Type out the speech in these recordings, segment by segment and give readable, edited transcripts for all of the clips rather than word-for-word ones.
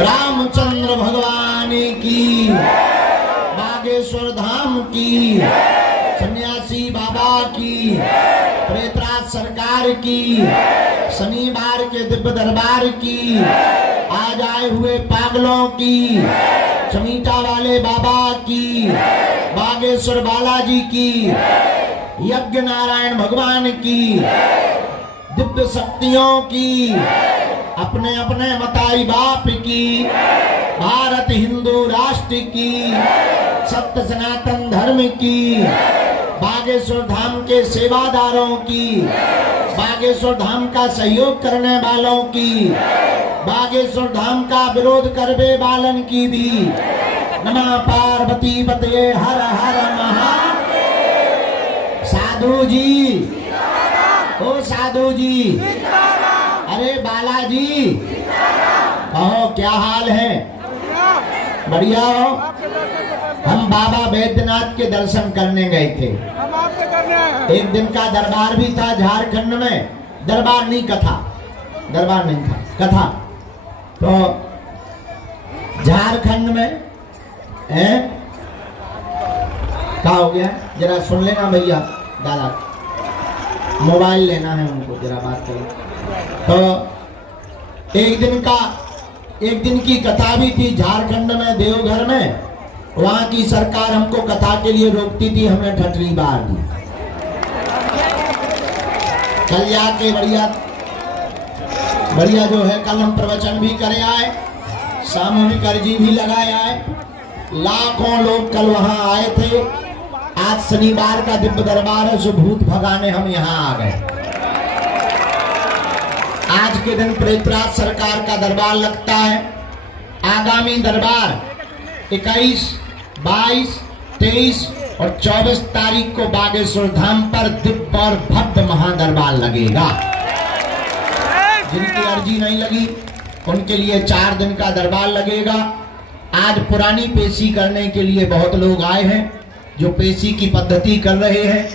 रामचंद्र भगवान की, बागेश्वर धाम की, सन्यासी बाबा की, प्रेतराज सरकार की, शनिवार के दिव्य दरबार की, आज आए हुए पागलों की, चमीटा वाले बाबा की, बागेश्वर बालाजी की, यज्ञ नारायण भगवान की, दिव्य शक्तियों की, अपने अपने मताई बाप की, भारत हिंदू राष्ट्र की, सत्य सनातन धर्म की, बागेश्वर धाम के सेवादारों की, बागेश्वर धाम का सहयोग करने वालों की, बागेश्वर धाम का विरोध करने वालन की भी। नमः पार्वती पतये हर हर महादेव। साधु जी, ओ साधु जी, अरे बालाजी, कहो क्या हाल है? बढ़िया हो? हम बाबा बैद्यनाथ के दर्शन करने गए थे। हम आपसे करने आए हैं। एक दिन का दरबार भी था झारखंड में, दरबार नहीं कथा, दरबार नहीं था, कथा। तो झारखंड में है, क्या हो गया? जरा सुन लेना भैया, दादा मोबाइल लेना है उनको, जरा बात करें। तो एक दिन की कथा भी थी झारखंड में, देवघर में। वहां की सरकार हमको कथा के लिए रोकती थी, हमने ठटरी बार दी। कल जाके बढ़िया जो है, कल हम प्रवचन भी करे आए, सामूहिक अर्जी भी लगाए आए। लाखों लोग कल वहां आए थे। आज शनिवार का दिव्य दरबार है, सो भूत भगाने हम यहाँ आ गए। आज के दिन प्रेतराज सरकार का दरबार लगता है। आगामी दरबार 21, 22, 23 और 24 तारीख को बागेश्वर धाम पर दिव्य और भव्य महादरबार लगेगा। जिनकी अर्जी नहीं लगी उनके लिए 4 दिन का दरबार लगेगा। आज पुरानी पेशी करने के लिए बहुत लोग आए हैं, जो पेशी की पद्धति कर रहे हैं।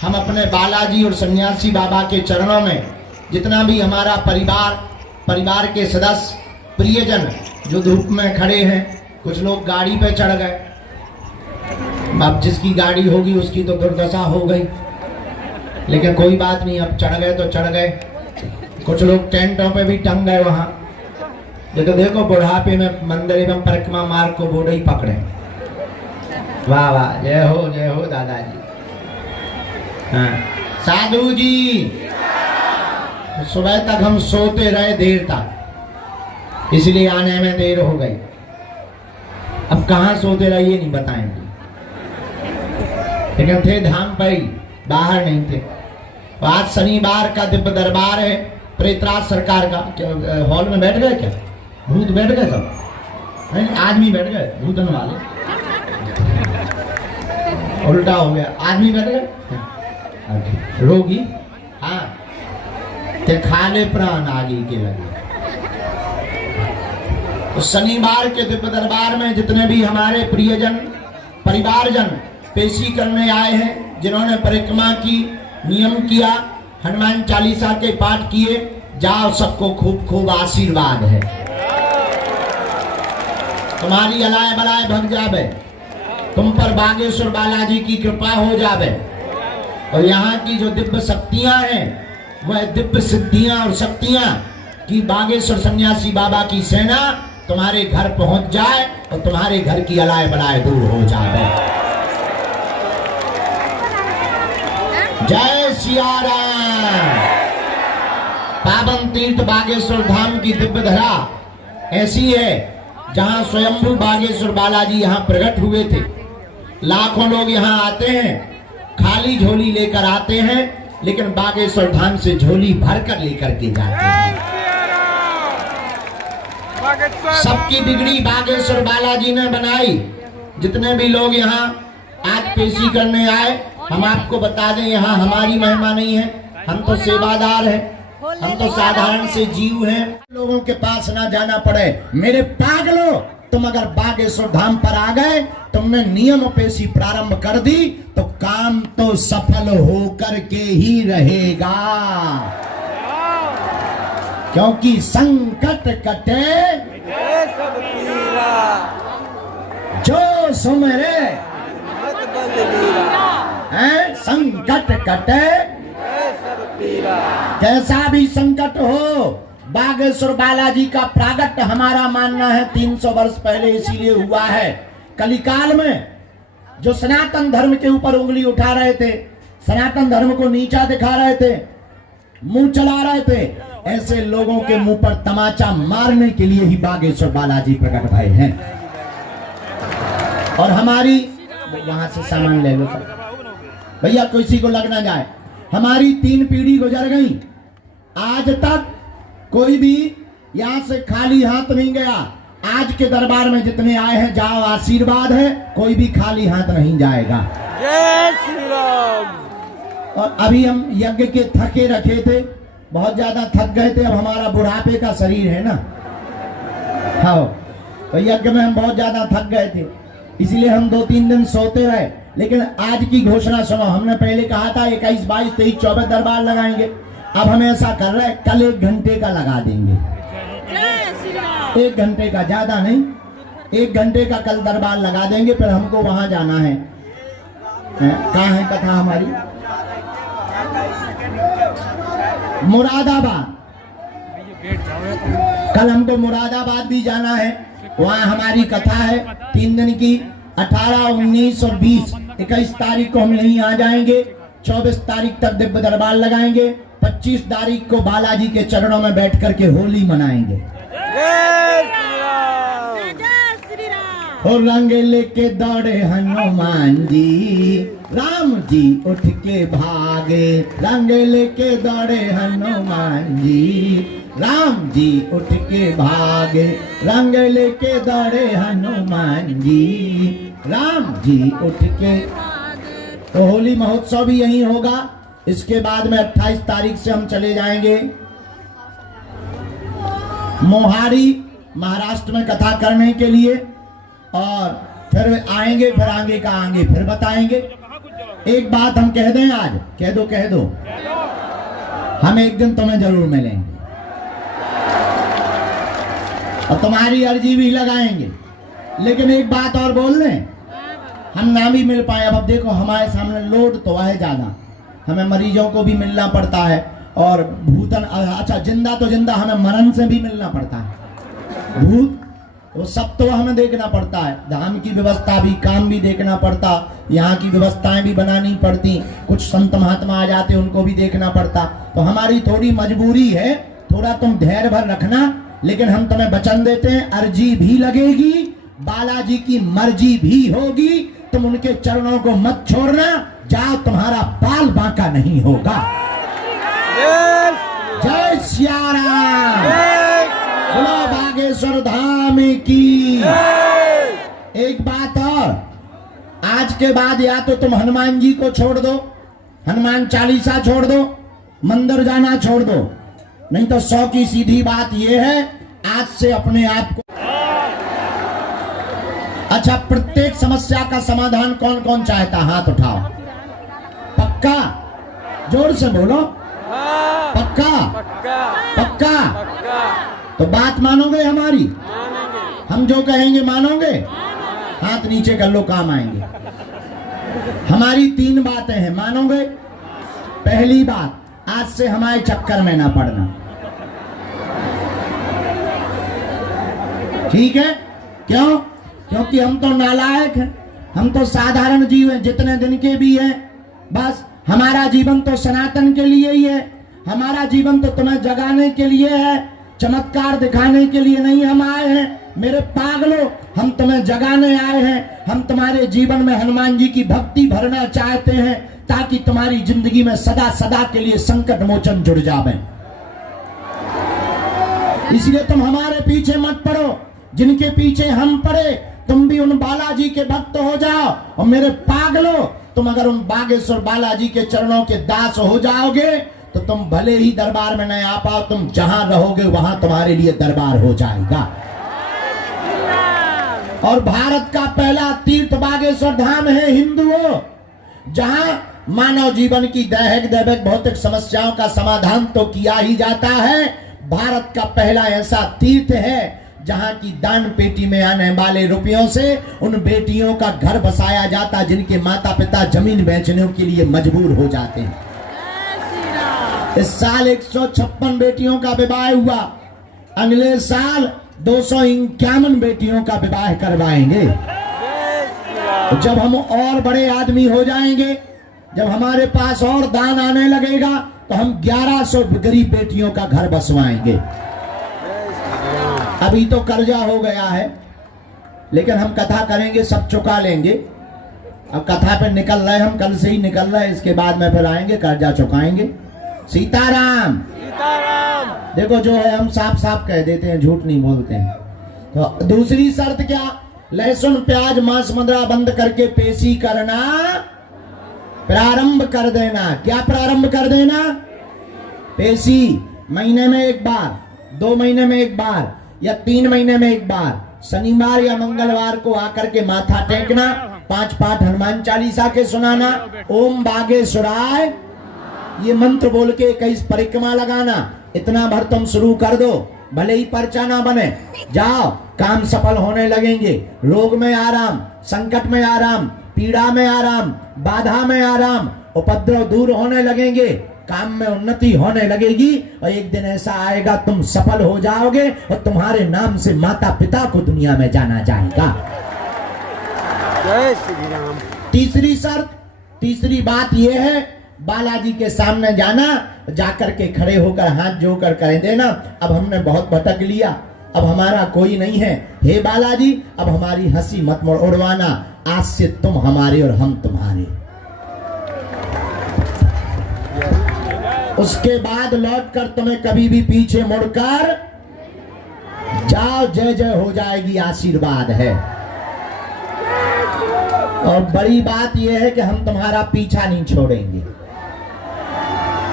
हम अपने बालाजी और सन्यासी बाबा के चरणों में जितना भी हमारा परिवार के सदस्य, प्रियजन जो धूप में खड़े हैं, कुछ लोग गाड़ी पे चढ़ गए। अब जिसकी गाड़ी होगी उसकी तो दुर्दशा हो गई, लेकिन कोई बात नहीं, अब चढ़ गए तो चढ़ गए। कुछ लोग टेंटों पे भी टंग गए वहां। देखो बुढ़ापे में मंदिर एवं परिक्रमा मार्ग को बोर्ड ही पकड़े। वाह वाह, जय हो दादाजी। हाँ साधु जी, सुबह तक हम सोते रहे देर तक, इसलिए आने में देर हो गई। अब कहाँ सोते रहे ये नहीं बताएंगे, लेकिन थे धाम पर ही, बाहर नहीं थे। आज शनिवार का दिव्य दरबार है प्रेतराज सरकार का। हॉल में बैठ गए क्या? भूत बैठ गए सब? नहीं, आदमी बैठ गए, भूतन वाले। उल्टा हो गया, आदमी बैठ गए, रोगी। हाँ, ते खाले प्राण आगे के लगे। तो शनिवार के दिव्य दरबार में जितने भी हमारे प्रियजन, परिवारजन पेशी करने आए हैं, जिन्होंने परिक्रमा की, नियम किया, हनुमान चालीसा के पाठ किए, जाओ, सबको खूब खूब आशीर्वाद है। तुम्हारी अलाय बलाय भग जावे, तुम पर बागेश्वर बालाजी की कृपा हो जावे। और यहाँ की जो दिव्य शक्तियां हैं, वह दिव्य सिद्धियां और शक्तियां की बागेश्वर सन्यासी बाबा की सेना तुम्हारे घर पहुंच जाए और तुम्हारे घर की अलाय बलाय दूर हो जाए। जय सिया राम। पावन तीर्थ बागेश्वर धाम की दिव्य धरा ऐसी है जहां स्वयंभू बागेश्वर बालाजी यहाँ प्रकट हुए थे। लाखों लोग यहाँ आते हैं, खाली झोली लेकर आते हैं, लेकिन बागेश्वर धाम से झोली भरकर लेकर के जाते हैं। सबकी बिगड़ी बागेश्वर बालाजी ने बनाई। जितने भी लोग यहाँ आज पेशी करने आए, हम आपको बता दें, यहाँ हमारी महिमा नहीं है, हम तो सेवादार हैं, हम तो साधारण से जीव हैं। लोगों के पास ना जाना पड़े। मेरे पागलों, तुम अगर बागेश्वर धाम पर आ गए, तुमने नियम पेशी प्रारंभ कर दी, तो काम तो सफल होकर के ही रहेगा। क्योंकि संकट कटे जय सब पीरा जो सुमरे मत बलबीरा संकट कटे जय सब पीरा। कैसा भी संकट हो, बागेश्वर बालाजी का प्रागट्य हमारा मानना है 300 वर्ष पहले इसीलिए हुआ है। कलिकाल में जो सनातन धर्म के ऊपर उंगली उठा रहे थे, सनातन धर्म को नीचा दिखा रहे थे, मुंह चला रहे थे, ऐसे लोगों के मुंह पर तमाचा मारने के लिए ही बागेश्वर बालाजी प्रकट भय हैं। और हमारी वहां से सामान ले लो सर भैया, किसी को लग ना जाए। हमारी 3 पीढ़ी गुजर गई, आज तक कोई भी यहां से खाली हाथ नहीं गया। आज के दरबार में जितने आए हैं, जाओ आशीर्वाद है, कोई भी खाली हाथ नहीं जाएगा। जय श्री राम। और अभी हम यज्ञ के थके रखे थे, बहुत ज्यादा थक गए थे। अब हमारा बुढ़ापे का शरीर है ना, हाँ, तो यज्ञ में हम बहुत ज्यादा थक गए थे, इसलिए हम 2-3 दिन सोते रहे। लेकिन आज की घोषणा सुनो, हमने पहले कहा था 21, 22, 23, 24 दरबार लगाएंगे। अब हम ऐसा कर रहे हैं, कल 1 घंटे का लगा देंगे। 1 घंटे का, ज्यादा नहीं, 1 घंटे का कल दरबार लगा देंगे। फिर हमको वहां जाना है। कहाँ है कथा हमारी? मुरादाबाद। कल हमको मुरादाबाद भी जाना है, वहाँ हमारी कथा है 3 दिन की। 18, 19 और 20, 21 तारीख को हम यहीं आ जाएंगे। 24 तारीख तक दिव्य दरबार लगाएंगे। 25 तारीख को बालाजी के चरणों में बैठ करके होली मनाएंगे। जय श्री राम। जय श्री राम। और रंग लेके दौड़े हनुमान जी, राम जी उठ के भागे। रंग लेके दौड़े हनुमान जी, राम जी उठ के भागे। रंग लेके दौड़े हनुमान जी, राम जी उठ के। तो होली महोत्सव भी यहीं होगा। इसके बाद में 28 तारीख से हम चले जाएंगे मोहारी, महाराष्ट्र में कथा करने के लिए। और फिर आएंगे, फिर आगे का आगे फिर बताएंगे। एक बात हम कह दें आज, कह दो, हम एक दिन तुम्हें जरूर मिलेंगे और तुम्हारी अर्जी भी लगाएंगे। लेकिन एक बात और बोल दें, हम ना भी मिल पाए। अब देखो हमारे सामने लोड तो है ज्यादा, हमें मरीजों को भी मिलना पड़ता है और भूतन, अच्छा जिंदा तो जिंदा, हमें मरण से भी मिलना पड़ता है। भूत वो सब तो हमें देखना पड़ता है। धाम की व्यवस्था भी, काम भी देखना पड़ता, यहाँ की व्यवस्थाएं भी बनानी पड़ती। कुछ संत महात्मा आ जाते, उनको भी देखना पड़ता। तो हमारी थोड़ी मजबूरी है, थोड़ा तुम धैर्य भर रखना। लेकिन हम तुम्हें वचन देते हैं, अर्जी भी लगेगी, बालाजी की मर्जी भी होगी। तुम उनके चरणों को मत छोड़ना, जाओ तुम्हारा बाल बांका नहीं होगा। जय सिया राम। बोलो बागेश्वर धाम की। एक बात और, आज के बाद या तो तुम हनुमान जी को छोड़ दो, हनुमान चालीसा छोड़ दो, मंदिर जाना छोड़ दो, नहीं तो 100 की सीधी बात यह है, आज से अपने आप को। अच्छा, प्रत्येक समस्या का समाधान कौन कौन चाहता? हाथ उठाओ। पक्का? जोर से बोलो। पक्का? पक्का? तो बात मानोगे हमारी? हम जो कहेंगे मानोगे? हाथ नीचे कर लो, काम आएंगे। हमारी 3 बातें हैं, मानोगे? पहली बात, आज से हमारे चक्कर में ना पड़ना, ठीक है? क्यों? क्योंकि हम तो नालायक हैं, हम तो साधारण जीव हैं, जितने दिन के भी हैं। बस हमारा जीवन तो सनातन के लिए ही है। हमारा जीवन तो तुम्हें जगाने के लिए है, चमत्कार दिखाने के लिए नहीं हम आए हैं। मेरे पागलों, हम तुम्हें जगाने आए हैं। हम तुम्हारे जीवन में हनुमान जी की भक्ति भरना चाहते हैं, ताकि तुम्हारी जिंदगी में सदा सदा के लिए संकट मोचन जुड़ जावे। इसलिए तुम हमारे पीछे मत पड़ो, जिनके पीछे हम पड़े, तुम भी उन बालाजी के भक्त हो जाओ। और मेरे पागलों, तुम अगर उन बागेश्वर बालाजी के चरणों के दास हो जाओगे तो तुम भले ही दरबार में नहीं आ पाओ, तुम जहां रहोगे वहां तुम्हारे लिए दरबार हो जाएगा। और भारत का पहला तीर्थ बागेश्वर धाम है हिंदुओं, जहां मानव जीवन की दैहिक दैविक भौतिक समस्याओं का समाधान तो किया ही जाता है। भारत का पहला ऐसा तीर्थ है जहां की दान पेटी में आने वाले रुपयों से उन बेटियों का घर बसाया जाता जिनके माता पिता जमीन बेचने के लिए मजबूर हो जाते हैं। इस साल 156 बेटियों का विवाह हुआ, अगले साल 251 बेटियों का विवाह करवाएंगे। जब हम और बड़े आदमी हो जाएंगे, जब हमारे पास और दान आने लगेगा, तो हम 1100 गरीब बेटियों का घर बसवाएंगे। अभी तो कर्जा हो गया है, लेकिन हम कथा करेंगे, सब चुका लेंगे। अब कथा पे निकल रहे, हम कल से ही निकल रहे, इसके बाद में फिर आएंगे, कर्जा चुकाएंगे। सीताराम। सीताराम। देखो जो है हम साफ साफ कह देते हैं, झूठ नहीं बोलते हैं। तो दूसरी शर्त क्या? लहसुन प्याज मांस मदिरा बंद करके पेशी करना प्रारंभ कर देना। क्या प्रारंभ कर देना? पेशी। महीने में एक बार, 2 महीने में एक बार या 3 महीने में एक बार, शनिवार या मंगलवार को आकर के माथा टेकना, 5 पाठ हनुमान चालीसा के सुनाना, ओम बागेश्वराय ये मंत्र बोल के 21 परिक्रमा लगाना। इतना भर तुम शुरू कर दो, भले ही पर्चा ना बने, जाओ, काम सफल होने लगेंगे। रोग में आराम, संकट में आराम, पीड़ा में आराम, बाधा में आराम, उपद्रव दूर होने लगेंगे, काम में उन्नति होने लगेगी। और एक दिन ऐसा आएगा तुम सफल हो जाओगे और तुम्हारे नाम से माता पिता को दुनिया में जाना जाएगा। जय श्री राम। तीसरी शर्त, तीसरी बात यह है, बालाजी के सामने जाना, जाकर के खड़े होकर हाथ जोड़कर कह देना, अब हमने बहुत भटक लिया, अब हमारा कोई नहीं है, हे बालाजी अब हमारी हंसी मत उड़वाना, आज से तुम हमारे और हम तुम्हारे। उसके बाद लौटकर तुम्हें कभी भी पीछे मुड़कर जाओ, जय जय हो जाएगी, आशीर्वाद है। और बड़ी बात यह है कि हम तुम्हारा पीछा नहीं छोड़ेंगे।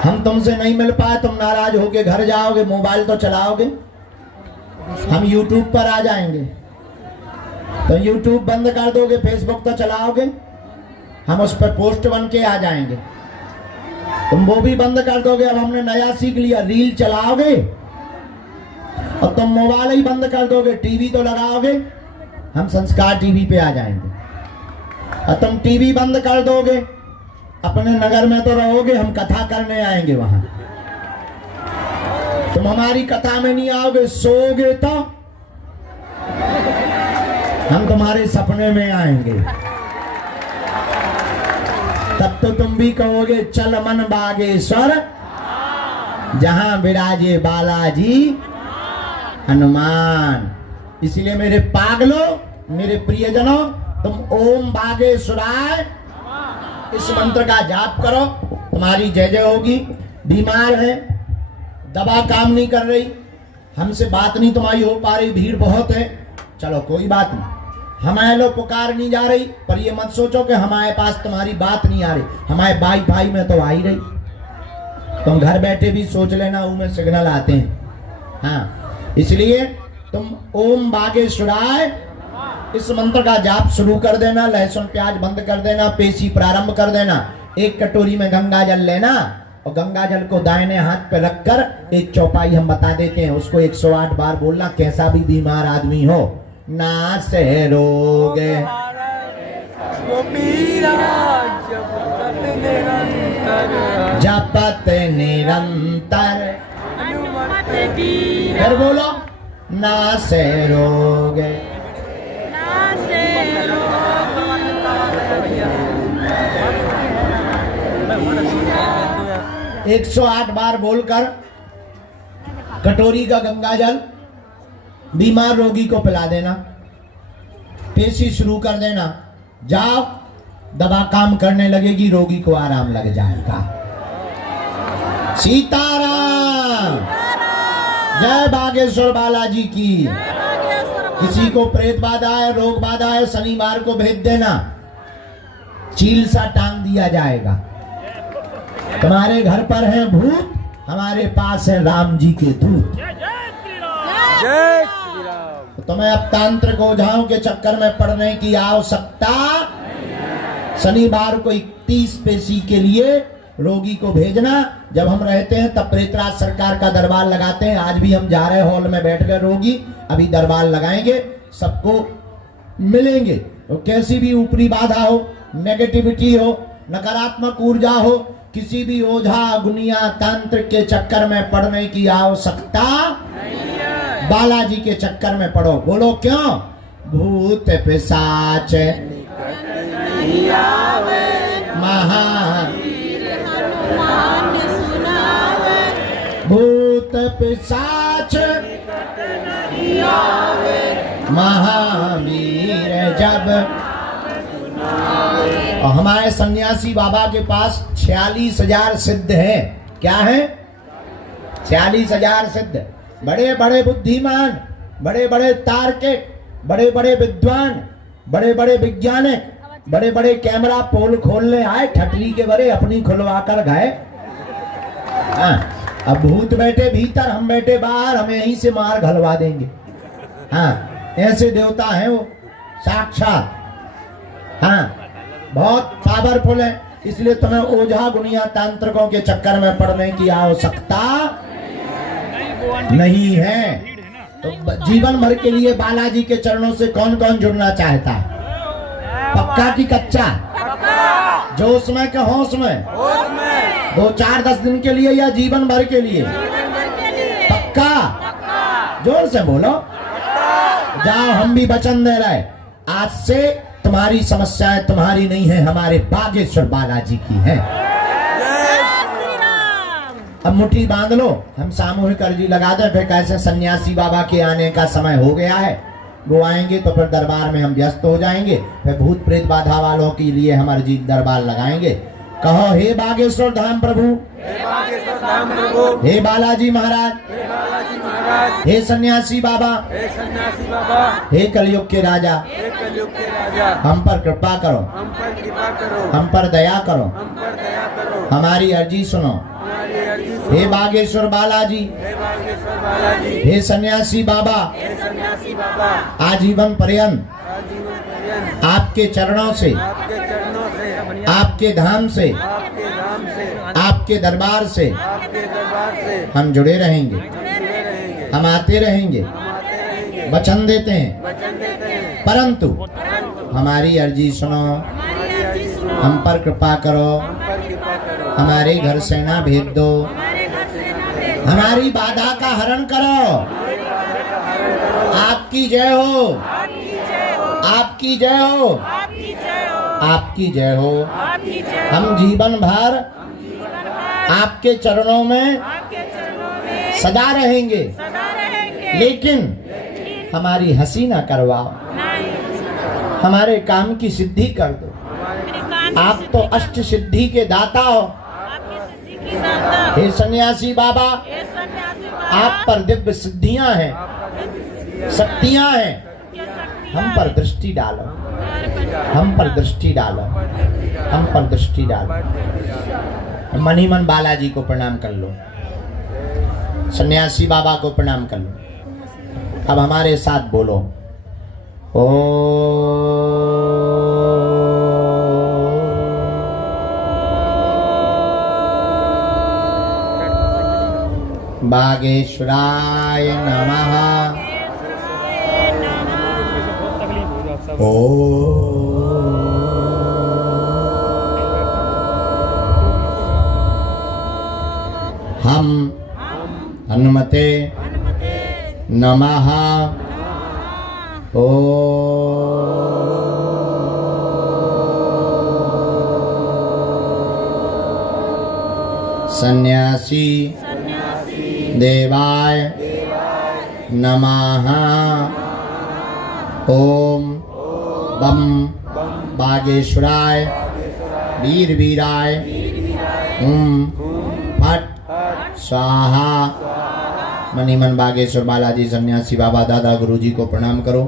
हम तुमसे नहीं मिल पाए, तुम नाराज होके घर जाओगे, मोबाइल तो चलाओगे, हम YouTube पर आ जाएंगे, तो YouTube बंद कर दोगे, फेसबुक तो चलाओगे, हम उस पर पोस्ट बन के आ जाएंगे, तुम वो भी बंद कर दोगे। अब हमने नया सीख लिया, रील चलाओगे और तुम मोबाइल ही बंद कर दोगे, टीवी तो लगाओगे, हम संस्कार टीवी पे आ जाएंगे। और तुम टीवी बंद कर दोगे, अपने नगर में तो रहोगे, हम कथा करने आएंगे वहां, तुम हमारी कथा में नहीं आओगे, सोओगे तो हम तुम्हारे सपने में आएंगे, तब तो तुम भी कहोगे चल मन बागेश्वर जहां विराजे बालाजी हनुमान। इसलिए मेरे पागलों, मेरे प्रियजनों, तुम ओम बागेश्वराय इस मंत्र का जाप करो, तुम्हारी जय जय होगी। बीमार है, दवा काम नहीं कर रही, हमसे बात नहीं तुम्हारी हो पा रही, भीड़ बहुत है, चलो कोई बात नहीं, हमारे लोग पुकार नहीं जा रही, पर ये मत सोचो कि हमारे पास तुम्हारी बात नहीं आ रही, हमारे वाईफाई में तो आ ही रही, तुम घर बैठे भी सोच लेना, उनमें सिग्नल आते हैं। हाँ, इसलिए तुम ओम बागेश्वराय इस मंत्र का जाप शुरू कर देना, लहसुन प्याज बंद कर देना, पेशी प्रारंभ कर देना। एक कटोरी में गंगा जल लेना और गंगा जल को दाहिने हाथ पे रखकर एक चौपाई हम बता देते हैं, उसको 108 बार बोलना, कैसा भी बीमार आदमी हो। नासे रोगे जपत निरंतर, फिर बोलो नासे रोगे 108 बार बोलकर कटोरी का गंगा जल बीमार रोगी को पिला देना, पेशी शुरू कर देना, जाओ, दवा काम करने लगेगी, रोगी को आराम लग जाएगा। सीताराम। जय बागेश्वर बालाजी की। किसी को प्रेत बाधा है, रोग बाधा है, शनिवार को भेज देना, चील सा टांग दिया जाएगा। तुम्हारे घर पर है भूत, हमारे पास है राम जी के दूत। जय श्री राम। तुम्हें अब तांत्रिक ओझाओं के चक्कर में पड़ने की आवश्यकता। शनिवार को 31 पेशी के लिए रोगी को भेजना। जब हम रहते हैं तब प्रेतराज सरकार का दरबार लगाते हैं। आज भी हम जा रहे हैं, हॉल में बैठ गए रोगी, अभी दरबार लगाएंगे, सबको मिलेंगे। तो कैसी भी ऊपरी बाधा हो, नेगेटिविटी हो, नकारात्मक ऊर्जा हो, किसी भी ओझा गुनिया तांत्रिक के चक्कर में पड़ने की आवश्यकता बालाजी के चक्कर में पड़ो। बोलो क्यों? भूत पिशाच भूत पिशाच महावीर जब। और हमारे सन्यासी बाबा के पास 46,000 सिद्ध है। क्या है? 46,000 सिद्ध। बड़े बड़े बुद्धिमान, बड़े बड़े तार्किक, बड़े बड़े विद्वान, बड़े बड़े वैज्ञानिक, बड़े बड़े कैमरा पोल खोलने आए, ठटली के बड़े अपनी खुलवा कर गए। अब भूत बैठे भीतर, हम बैठे बाहर, हमें यहीं से मार घलवा देंगे। हाँ, ऐसे देवता हैं वो साक्षात। हाँ, बहुत पावरफुल है। इसलिए तुम्हें ओझा गुनिया तांत्रिकों के चक्कर में पड़ने की आवश्यकता नहीं है। तो जीवन भर के लिए बालाजी के चरणों से कौन कौन जुड़ना चाहता है? पक्का की कच्चा? जोश में के होश में? 2, 4, 10 दिन के लिए या जीवन भर के लिए? पक्का? जोर से बोलो। जाओ, हम भी वचन दे रहे, आज से तुम्हारी समस्याएं तुम्हारी नहीं है, हमारे बागेश्वर बालाजी की है। अब मुट्ठी बांध लो, हम सामूहिक अर्जी लगा दें। फिर कैसे सन्यासी बाबा के आने का समय हो गया है, वो आएंगे तो फिर दरबार में हम व्यस्त हो जाएंगे। फिर भूत प्रेत बाधा वालों के लिए हम अर्जी दरबार लगाएंगे। कहो, हे बागेश्वर धाम प्रभु, हे बालाजी महाराज, हे सन्यासी बाबा, हे कलयुग के राजा, हम पर कृपा करो, हम पर दया करो, हमारी अर्जी सुनो। हे बागेश्वर बालाजी, हे सन्यासी बाबा, आजीवन पर्यंत आपके चरणों से, आपके धाम से, आपके दरबार से हम जुड़े रहेंगे, हम आते रहेंगे, वचन देते हैं। परंतु हमारी अर्जी सुनो, हम पर कृपा करो, हमारे घर से ना भेज दो, हमारी बाधा का हरण करो। आपकी जय हो, आपकी जय हो, आपकी जय हो। हम जीवन भर आपके चरणों में सदा रहेंगे, लेकिन हमारी हंसी ना करवाओ, हमारे काम की सिद्धि कर दो। आप तो अष्ट सिद्धि के दाता हो। हे सन्यासी बाबा, आप पर दिव्य सिद्धियां हैं, शक्तियां हैं। हम पर दृष्टि डालो, हम पर दृष्टि डालो, हम पर दृष्टि डालो। मन ही मन बालाजी को प्रणाम कर लो, सन्यासी बाबा को प्रणाम कर लो। अब हमारे साथ बोलो, ओ बागेश्वराय नमः। ओ हम हनुमते नमः। ओ सन्यासी देवाय नमः। ओम बम बागेश्वराय वीर वीराय फट स्वाहा। मनीमन बागेश्वर बालाजी सन्यासी बाबा दादा गुरुजी को प्रणाम करो।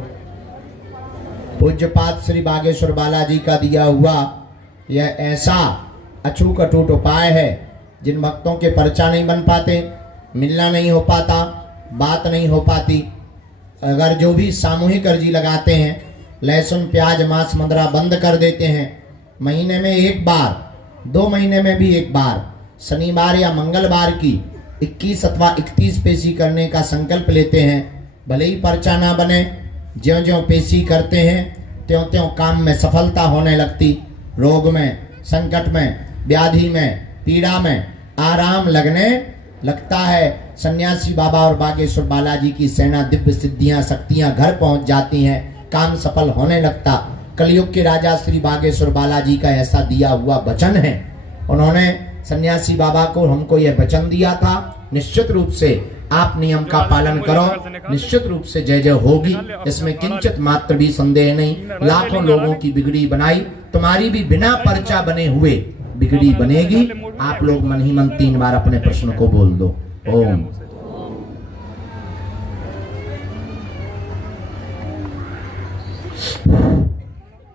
पूज्यपाद श्री बागेश्वर बालाजी का दिया हुआ यह ऐसा अछूत अटूट उपाय है, जिन भक्तों के पर्चा नहीं बन पाते, मिलना नहीं हो पाता, बात नहीं हो पाती, अगर जो भी सामूहिक अर्जी लगाते हैं, लहसुन प्याज मांस मदिरा बंद कर देते हैं, महीने में एक बार 2 महीने में भी एक बार शनिवार या मंगलवार की 21 अथवा 31 पेशी करने का संकल्प लेते हैं। भले ही पर्चा ना बने, ज्यों ज्यों पेशी करते हैं त्यों त्यों काम में सफलता होने लगती, रोग में, संकट में, व्याधि में, पीड़ा में आराम लगने लगता है। सन्यासी बाबा और बागेश्वर बालाजी की सेना दिव्य सिद्धियां शक्तियां घर पहुंच जाती हैं, काम सफल होने लगता। कलयुग के राजा श्री बागेश्वर बालाजी का ऐसा दिया हुआ वचन है। उन्होंने सन्यासी बाबा को हमको यह वचन दिया था, निश्चित रूप से आप नियम का पालन करो, निश्चित रूप से जय जय होगी, इसमें किंचित मात्र भी संदेह नहीं। लाखों लोगों की बिगड़ी बनाई, तुम्हारी भी बिना पर्चा बने हुए बिगड़ी बनेगी। आप लोग मन ही मन 3 बार अपने प्रश्न को बोल दो। ओम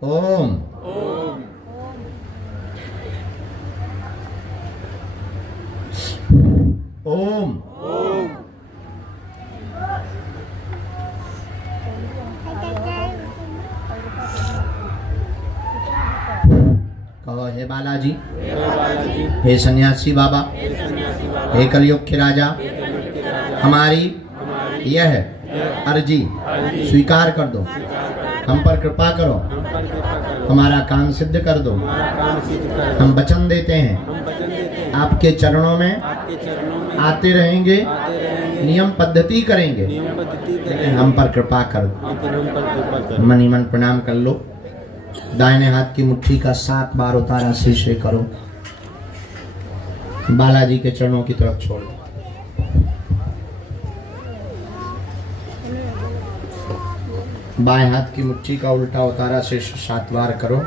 ओम ओम कहो हे बालाजी, हे सन्यासी बाबा, हे कलयुग के राजा, हमारी यह अर्जी स्वीकार कर दो, हम पर कृपा करो, हमारा काम सिद्ध कर दो। हम वचन देते हैं आपके चरणों में आते रहेंगे, नियम पद्धति करेंगे, लेकिन हम पर कृपा कर दो। मन ही मन प्रणाम कर लो। दाहिने हाथ की मुट्ठी का 7 बार उतारा शीशे करो, बालाजी के चरणों की तरफ छोड़ दो। बाएं हाथ की मुट्ठी का उल्टा उतारा शीश 7 बार करो,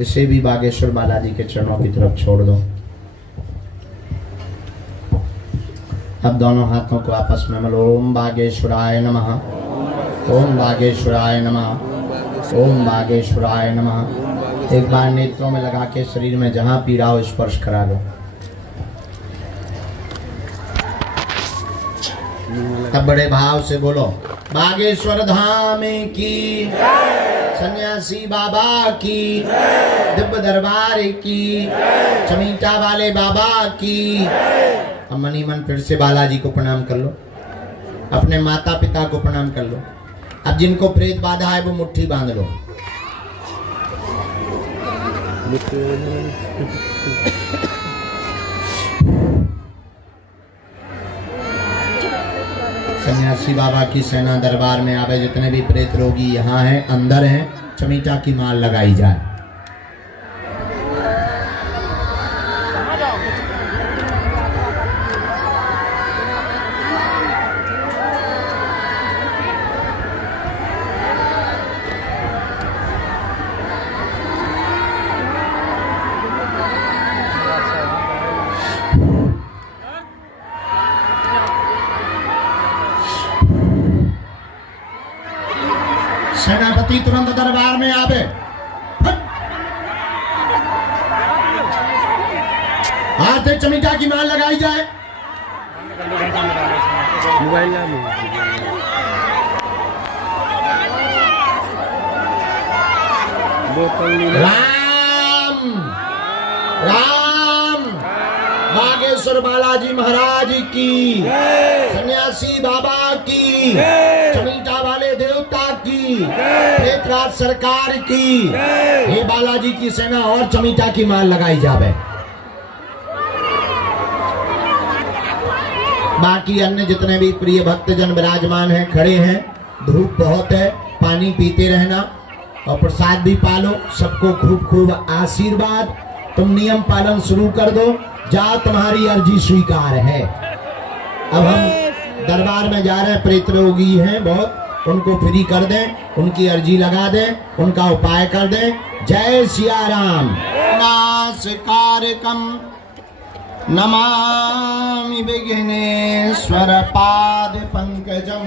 इसे भी बागेश्वर बालाजी के चरणों की तरफ छोड़ दो। अब दोनों हाथों को आपस में मिलो। ओम बागेश्वराय नमः, ओम बागेश्वराय नमः, ओम बागेश्वराय नमः। एक बार नेत्रों में लगा के शरीर में जहां पीड़ा हो स्पर्श करा लो। अब बड़े भाव से बोलो, बागेश्वर धाम की, सन्यासी बाबा की, दिव्य दरबार की, चमीटा वाले बाबा की। अब मनी मन फिर से बालाजी को प्रणाम कर लो, अपने माता पिता को प्रणाम कर लो। अब जिनको प्रेत बाधा है वो मुट्ठी बांध लो। सन्यासी बाबा की सेना दरबार में आवे, जितने भी प्रेत रोगी यहाँ हैं, अंदर हैं, चमीटा की माल लगाई जाए। सेनापति तुरंत दरबार में आवे। आते चमीटा की माल लगाई जाए। राम राम बागेश्वर बालाजी महाराज की, सन्यासी बाबा की, चमीटा वाले देवता की, प्रेतराज सरकार की। हे बालाजी की सेना और चमीटा की माल लगाई जावे। बाकी अन्य जितने भी प्रिय भक्तजन विराजमान हैं, खड़े हैं। धूप बहुत है, पानी पीते रहना और प्रसाद भी पालो। सबको खूब खूब आशीर्वाद। तुम नियम पालन शुरू कर दो। जाओ, तुम्हारी अर्जी स्वीकार है। अब हम दरबार में जा रहे हैं, प्रेत रोगी हैं बहुत, उनको फ्री कर दें, उनकी अर्जी लगा दें, उनका उपाय कर दें। जय सिया राम। नासकारकम नमामि विघ्नेश्वर पाद पंकजम,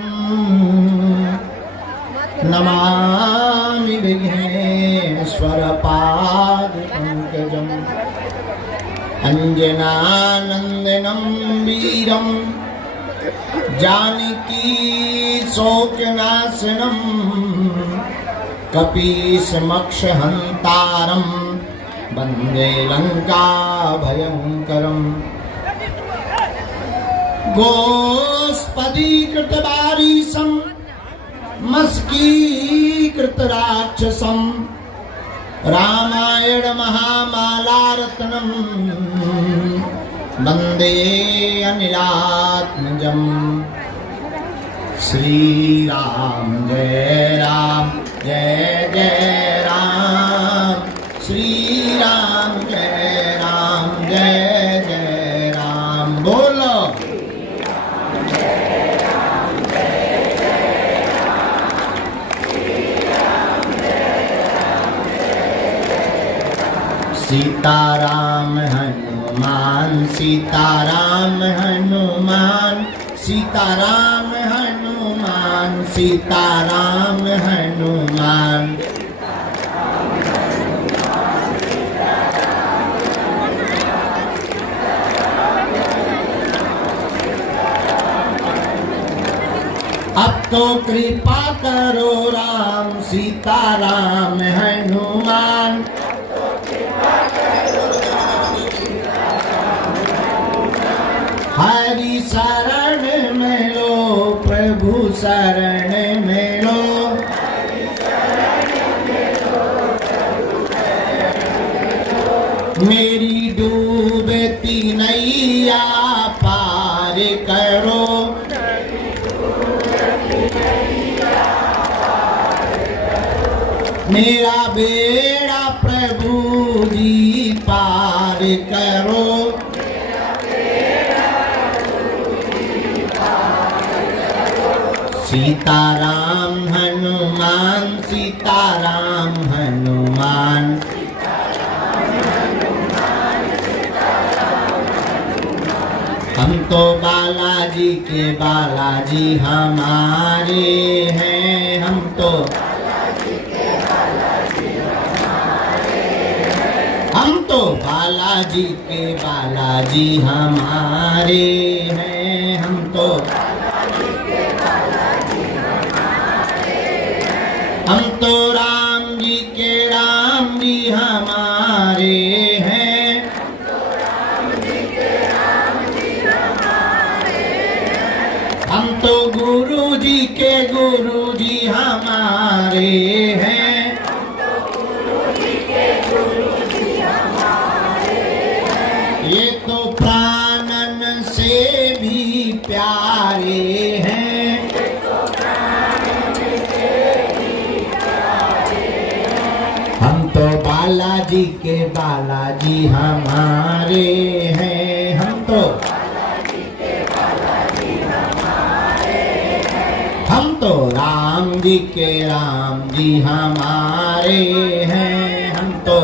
नमामि विघ्नेश्वर पाद पंकजम। अंजनानंदनम वीरम जानकी शोकनाशनम, कपीशमक्षहंतारम वन्दे लङ्का भयङ्करम् गोस्पदीकृतवारिशं मस्कीकृतराक्षसं रामायण महामालारत्नम् वन्दे अनिलात्मजम् श्री राम जय जय राम श्री राम जय राम बोलो सीताराम हनुमान सीताराम हनुमान सीताराम हनुमान सीताराम हनुमान अब तो कृपा करो राम सीताराम हनुमान हरि शरण में लो प्रभु शरण में लो मेरी डूबती नैया पार करो मेरा बेड़ा प्रभु जी पार करो सीताराम हनुमान सीताराम हनुमान हम तो बालाजी के बालाजी हमारे हैं हम तो बालाजी के बालाजी हमारे हैं हम तो राम जी के राम जी हमारे हैं हम तो गुरु जी के गुरु जी हमारे हैं ये तो प्राणन से भी प्यारे हैं हम तो बालाजी के बालाजी हमारे हैं हम तो राम जी के राम जी हमारे हैं हम तो